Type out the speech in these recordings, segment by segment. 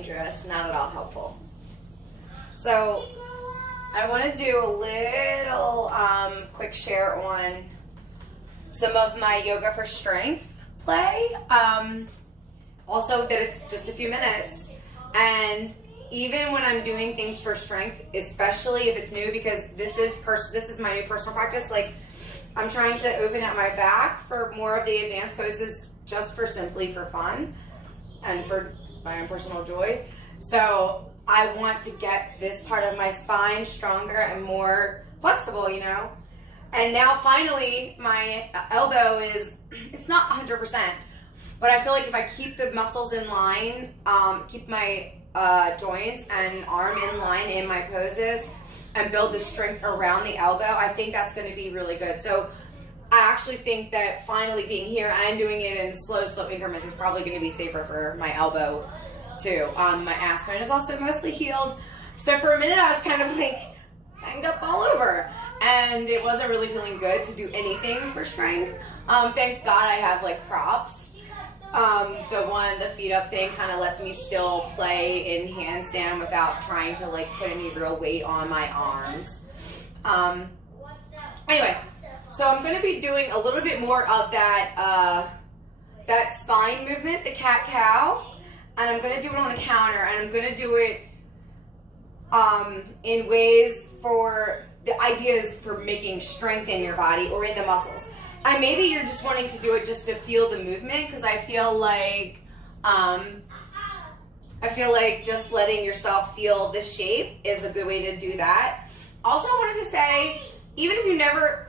dangerous, not at all helpful. So I want to do a little quick share on some of my yoga for strength play. Also that it's just a few minutes. And even when I'm doing things for strength, especially if it's new, because this is my new personal practice, like I'm trying to open up my back for more of the advanced poses just for simply for fun and for my own personal joy. So I want to get this part of my spine stronger and more flexible, you know? And now finally my elbow it's not 100%, but I feel like if I keep the muscles in line, keep my joints and arm in line in my poses and build the strength around the elbow, I think that's going to be really good. So I actually think that finally being here and doing it in slow sloping increments is probably going to be safer for my elbow too. My ass bone is also mostly healed. So for a minute I was kind of like banged up all over and it wasn't really feeling good to do anything for strength. Thank God I have like props. The feet up thing kind of lets me still play in handstand without trying to like put any real weight on my arms. Anyway, so I'm going to be doing a little bit more of that spine movement, the cat-cow, and I'm going to do it on the counter, and I'm going to do it in ways for the ideas for making strength in your body or in the muscles. And maybe you're just wanting to do it just to feel the movement, because I feel like just letting yourself feel the shape is a good way to do that. Also, I wanted to say, even if you never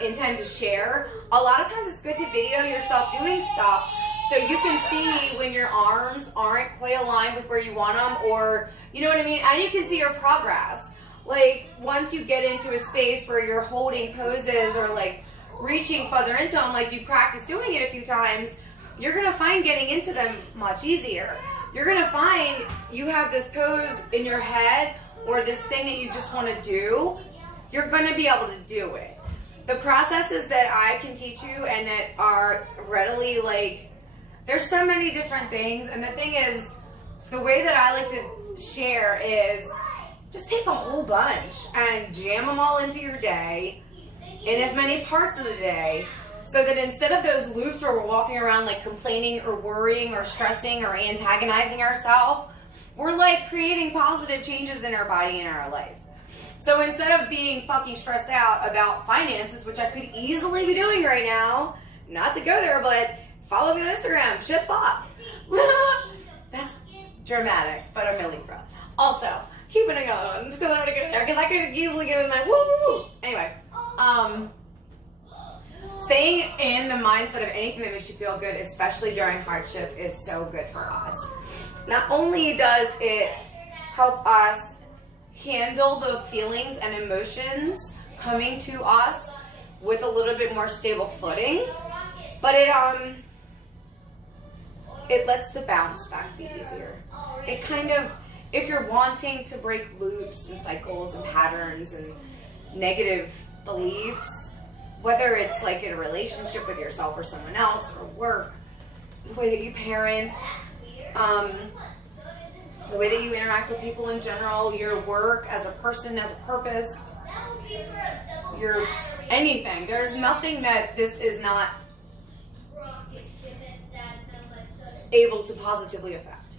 intend to share, a lot of times it's good to video yourself doing stuff so you can see when your arms aren't quite aligned with where you want them, or you know what I mean, and you can see your progress. Like once you get into a space where you're holding poses or like reaching further into them, like you practice doing it a few times, you're gonna find getting into them much easier. You're gonna find you have this pose in your head or this thing that you just want to do, you're gonna be able to do it. The processes that I can teach you and that are readily, like, there's so many different things, and the thing is, the way that I like to share is just take a whole bunch and jam them all into your day in as many parts of the day, so that instead of those loops where we're walking around like complaining or worrying or stressing or antagonizing ourselves, we're like creating positive changes in our body and our life. So instead of being fucking stressed out about finances, which I could easily be doing right now, not to go there, but follow me on Instagram, shit's popped. That's dramatic, but I'm a Libra. Also, keeping it going, just because I want to go there, because I could easily go in my woo woo woo. Anyway. Staying in the mindset of anything that makes you feel good, especially during hardship, is so good for us. Not only does it help us handle the feelings and emotions coming to us with a little bit more stable footing, but it lets the bounce back be easier. It kind of, if you're wanting to break loops and cycles and patterns and negative beliefs, whether it's like in a relationship with yourself or someone else, or work, the way that you parent, the way that you interact with people in general, your work as a person, as a purpose, your anything. There's nothing that this is not able to positively affect.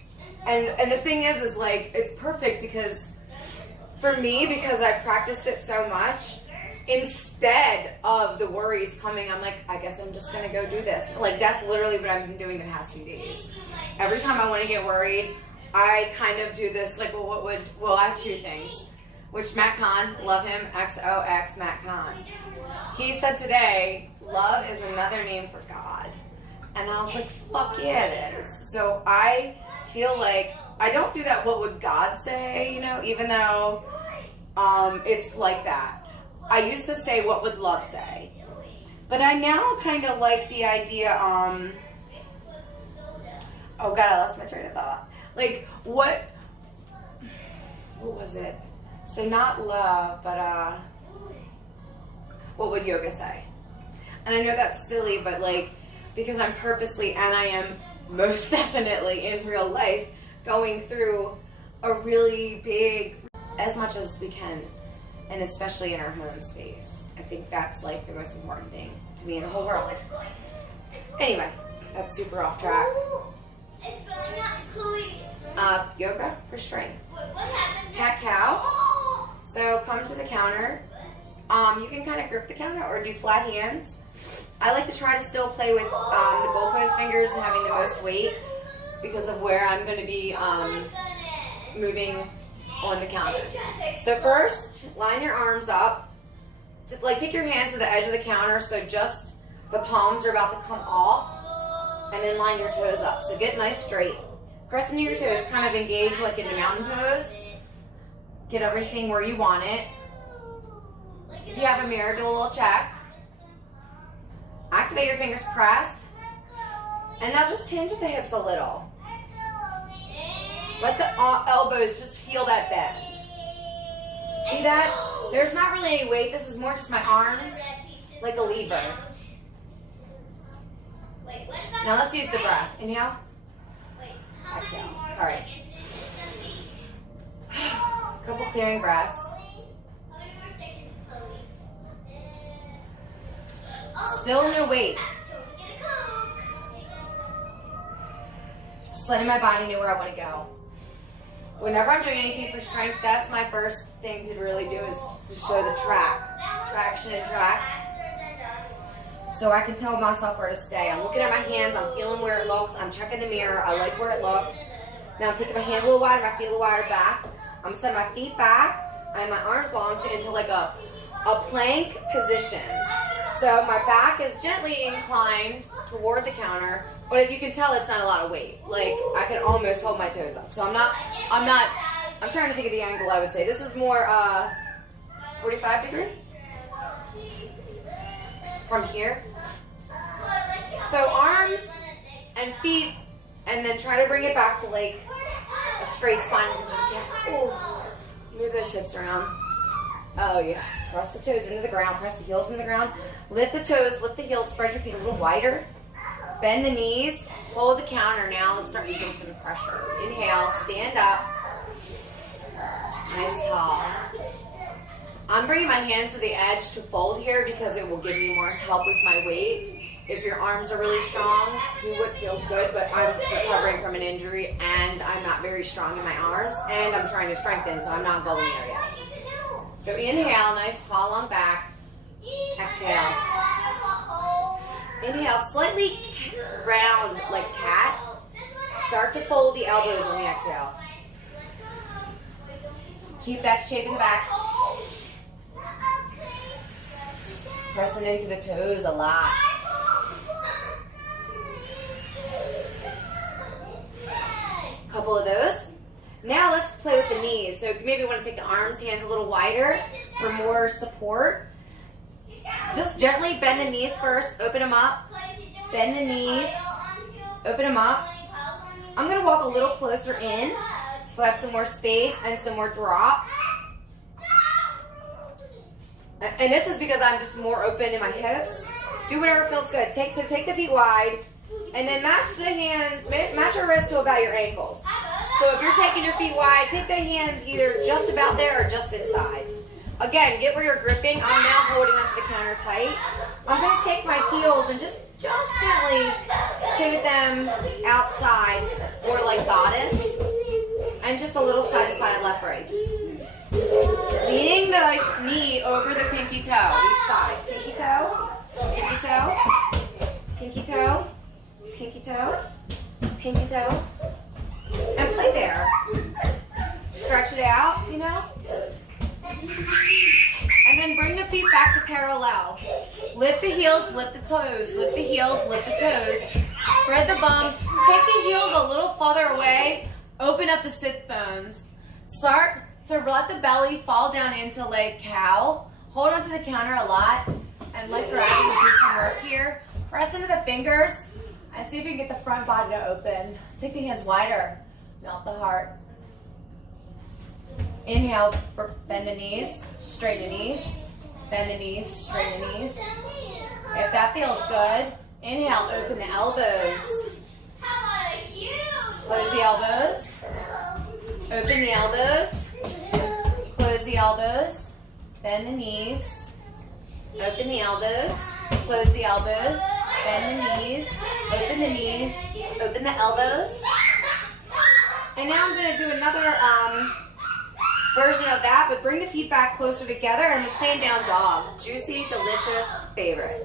And the thing is like, it's perfect because for me, because I've practiced it so much, instead of the worries coming, I'm like, I guess I'm just gonna go do this. Like, that's literally what I've been doing the past few days. Every time I want to get worried, I kind of do this, like, well, I have two things. Which Matt Kahn, love him, XOX Matt Kahn. He said today, love is another name for God. And I was like, fuck yeah, it is. So I feel like, I don't do that, what would God say, you know, even though it's like that. I used to say, what would love say? But I now kind of like the idea, oh God, I lost my train of thought. Like, what was it? So not love, but what would yoga say? And I know that's silly, but like, because I'm purposely, and I am most definitely in real life, going through a really big, as much as we can, and especially in our home space. I think that's like the most important thing to me in the whole world. Anyway, that's super off track. Yoga for strength. Cat cow. So come to the counter. You can kind of grip the counter or do flat hands. I like to try to still play with the goalpost fingers and having the most weight because of where I'm going to be moving on the counter. So first, line your arms up. Like take your hands to the edge of the counter so just the palms are about to come off, and then line your toes up. So get nice straight. Press into your toes, kind of engage like in a mountain pose. Get everything where you want it. If you have a mirror, do a little check. Activate your fingers, press. And now just hinge at the hips a little. Let the elbows just feel that bend. See that? There's not really any weight. This is more just my arms, like a lever. Now let's use the breath. Inhale. Exhale. Sorry. Couple clearing breaths. Still no weight. Just letting my body know where I want to go. Whenever I'm doing anything for strength, that's my first thing to really do is to show the traction and track. So I can tell myself where to stay. I'm looking at my hands, I'm feeling where it looks, I'm checking the mirror, I like where it looks. Now I'm taking my hands a little wider, my feet a little wider back. I'm setting my feet back, I have my arms long into like a plank position. So my back is gently inclined toward the counter, but you can tell it's not a lot of weight. Like I can almost hold my toes up. So I'm trying to think of the angle I would say. This is more 45 degree from here. So arms and feet, and then try to bring it back to like a straight spine. Ooh. Move those hips around. Oh yes, press the toes into the ground, press the heels into the ground. Lift the toes, lift the heels, spread your feet a little wider. Bend the knees, hold the counter now. Let's start using some pressure. Inhale, stand up. Nice tall. I'm bringing my hands to the edge to fold here because it will give me more help with my weight. If your arms are really strong, do what feels good, but I'm recovering from an injury and I'm not very strong in my arms and I'm trying to strengthen, so I'm not going there yet. So inhale, nice tall long back. Exhale. Inhale, slightly round like cat. Start to fold the elbows on the exhale. Keep that shape in the back. Pressing into the toes a lot. Couple of those. Now let's play with the knees. So maybe you want to take the arms, hands a little wider for more support. Just gently bend the knees first, open them up. Bend the knees, open them up. I'm going to walk a little closer in so I have some more space and some more drop. And this is because I'm just more open in my hips. Do whatever feels good. Take the feet wide and then match your wrists to about your ankles. So if you're taking your feet wide, take the hands either just about there or just inside. Again, get where you're gripping. I'm now holding onto the counter tight. I'm going to take my heels and just gently pivot them outside or like goddess. And just a little side to side, left, right. Leaning the knee over the pinky toe, each side. Pinky toe, pinky toe, pinky toe, pinky toe, pinky toe. And play there. Stretch it out, you know? And then bring the feet back to parallel. Lift the heels, lift the toes. Lift the heels, lift the toes. Spread the bum. Take the heels a little farther away. Open up the sit bones. Start to let the belly fall down into like cow. Hold onto the counter a lot. And let gravity do some work here. Press into the fingers. And see if you can get the front body to open. Take the hands wider. Melt the heart. Inhale, bend the knees, straighten the knees. Bend the knees, straighten the knees. If that feels good, inhale, open the elbows. Close the elbows. Open the elbows. Close the elbows. Bend the knees. Open the elbows. Close the elbows. Bend the knees. Open the knees. Open the elbows. And now I'm going to do another version of that, but bring the feet back closer together and I'm playing down dog. Juicy, delicious, favorite.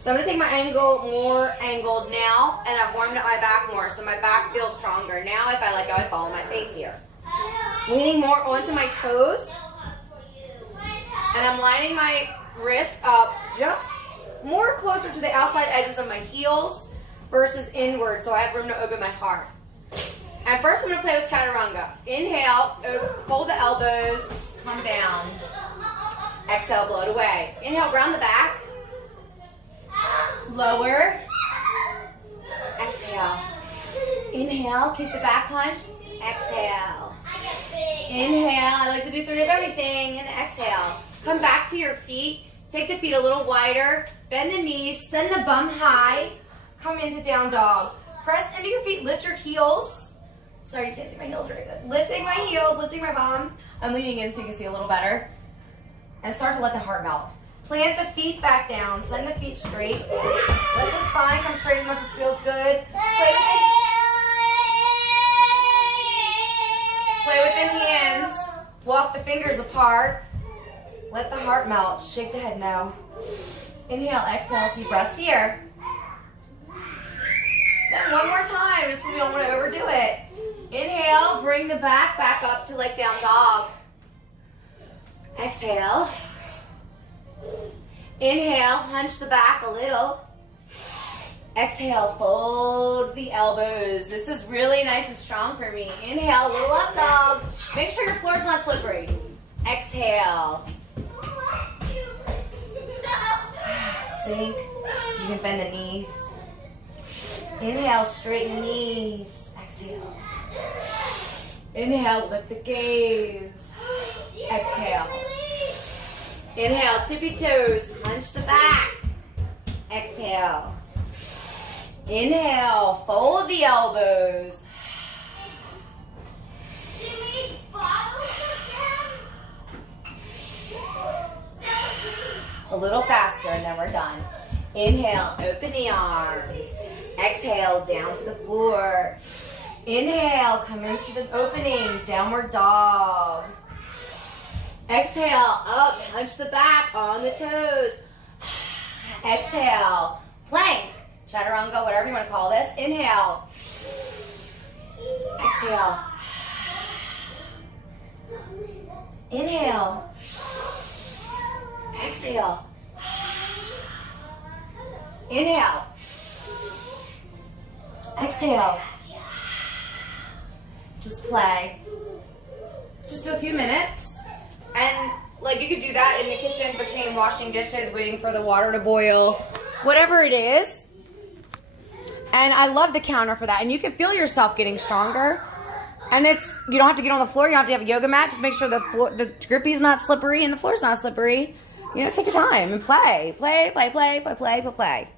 So I'm going to take my angle more angled now, and I've warmed up my back more, so my back feels stronger. Now if I let go, I fall on my face here. Leaning more onto my toes, and I'm lining my wrists up just more closer to the outside edges of my heels versus inward, so I have room to open my heart. And first I'm going to play with chaturanga. Inhale, fold the elbows, come down. Exhale, blow it away. Inhale, round the back. Lower. Exhale. Inhale, keep the back punch. Exhale. Inhale, I like to do 3 of everything. And exhale. Come back to your feet. Take the feet a little wider. Bend the knees, send the bum high. Come into down dog. Press into your feet, lift your heels. Sorry, you can't see my heels very good. Lifting my heels, lifting my bum. I'm leaning in so you can see a little better. And start to let the heart melt. Plant the feet back down. Send the feet straight. Let the spine come straight as much as feels good. Play with the hands. Walk the fingers apart. Let the heart melt. Shake the head no. Inhale, exhale, few breaths here. Then one more time, just so we don't want to overdo it. Inhale, bring the back up to like down dog. Exhale. Inhale, hunch the back a little. Exhale, fold the elbows. This is really nice and strong for me. Inhale, a little up dog. Make sure your floor's not slippery. Exhale. Sink. You can bend the knees. Inhale, straighten the knees. Exhale. Inhale, lift the gaze. Exhale. Inhale, tippy toes, hunch the back. Exhale. Inhale, fold the elbows. A little faster and then we're done. Inhale, open the arms. Exhale, down to the floor. Inhale, come into the opening, downward dog. Exhale, up, hunch the back on the toes. Exhale, plank, chaturanga, whatever you want to call this. Inhale. Exhale. Inhale. Exhale. Inhale. Exhale. Just play. Just do a few minutes. And like you could do that in the kitchen between washing dishes, waiting for the water to boil, whatever it is. And I love the counter for that. And you can feel yourself getting stronger. And it's, you don't have to get on the floor. You don't have to have a yoga mat. Just make sure the floor, the grippy's not slippery and the floor's not slippery. You know, take your time and play. Play, play, play, play, play, play, play.